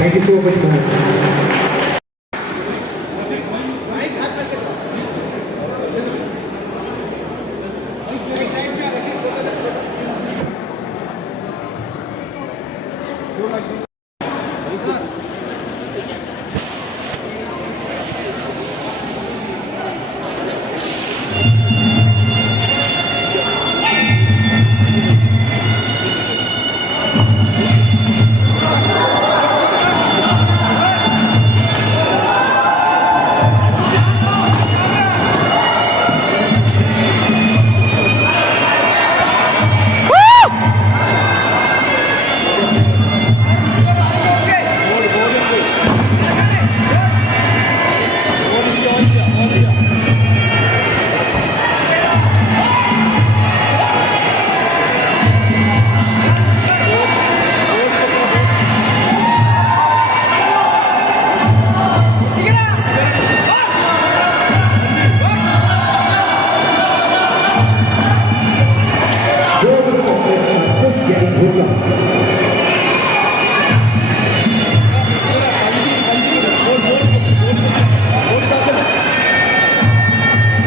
Thank you so much, man.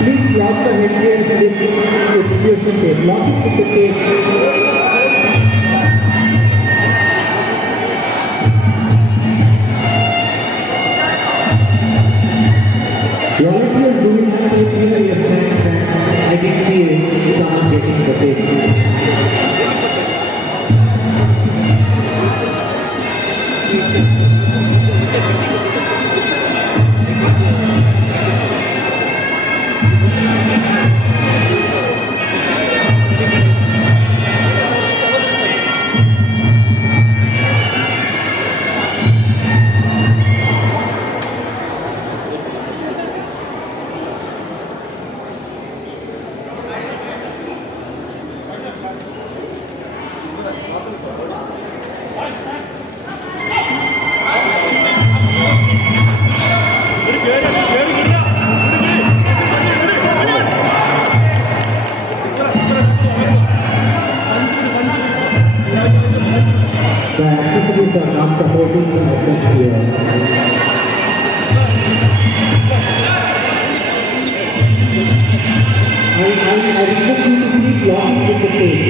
Please lock the headgears with distribution tape. Lock it with the tape. The Olympians doing that tape, yes, thanks. I can see someone getting the tape. The accessories are not supporting the items here. I request you to please lock it with the tape.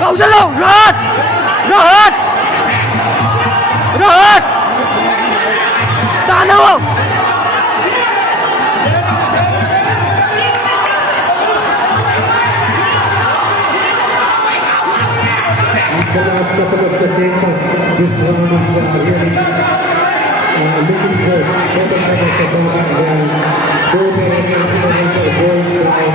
Cậu dẫn lộn, rớt, rớt, rớt, tàn không? The last couple of seconds of this round is really looking good. Both of them are performing well. Both are going well.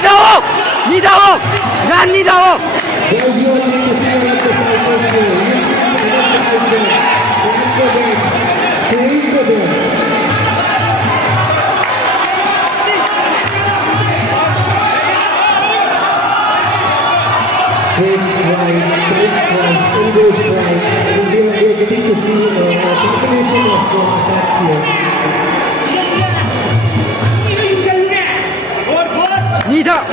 니다오! 니다오! 난 니다오! There's your interference with the Save for them. Straight right, inverse right. And we are getting to see a combination of attacks here. 니다!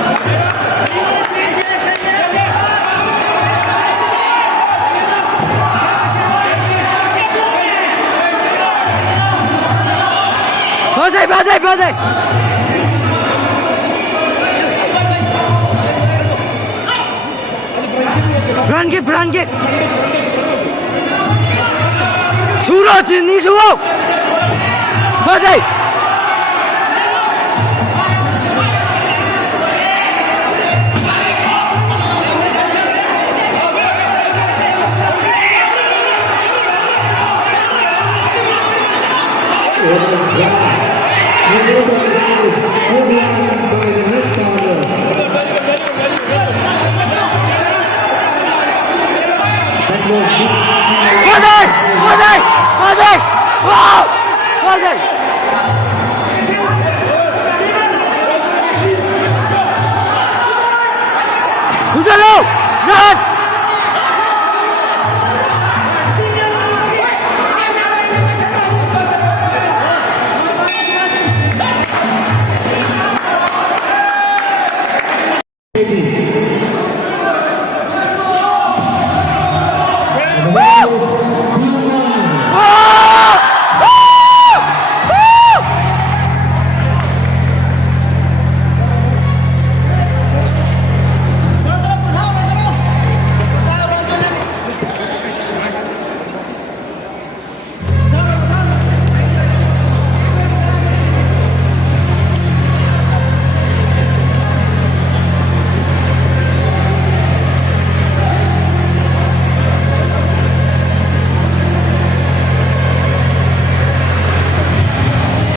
맞아요! 브란킥! 수로지, 니수호! 맞아요! 맞아요! 구살로! 난!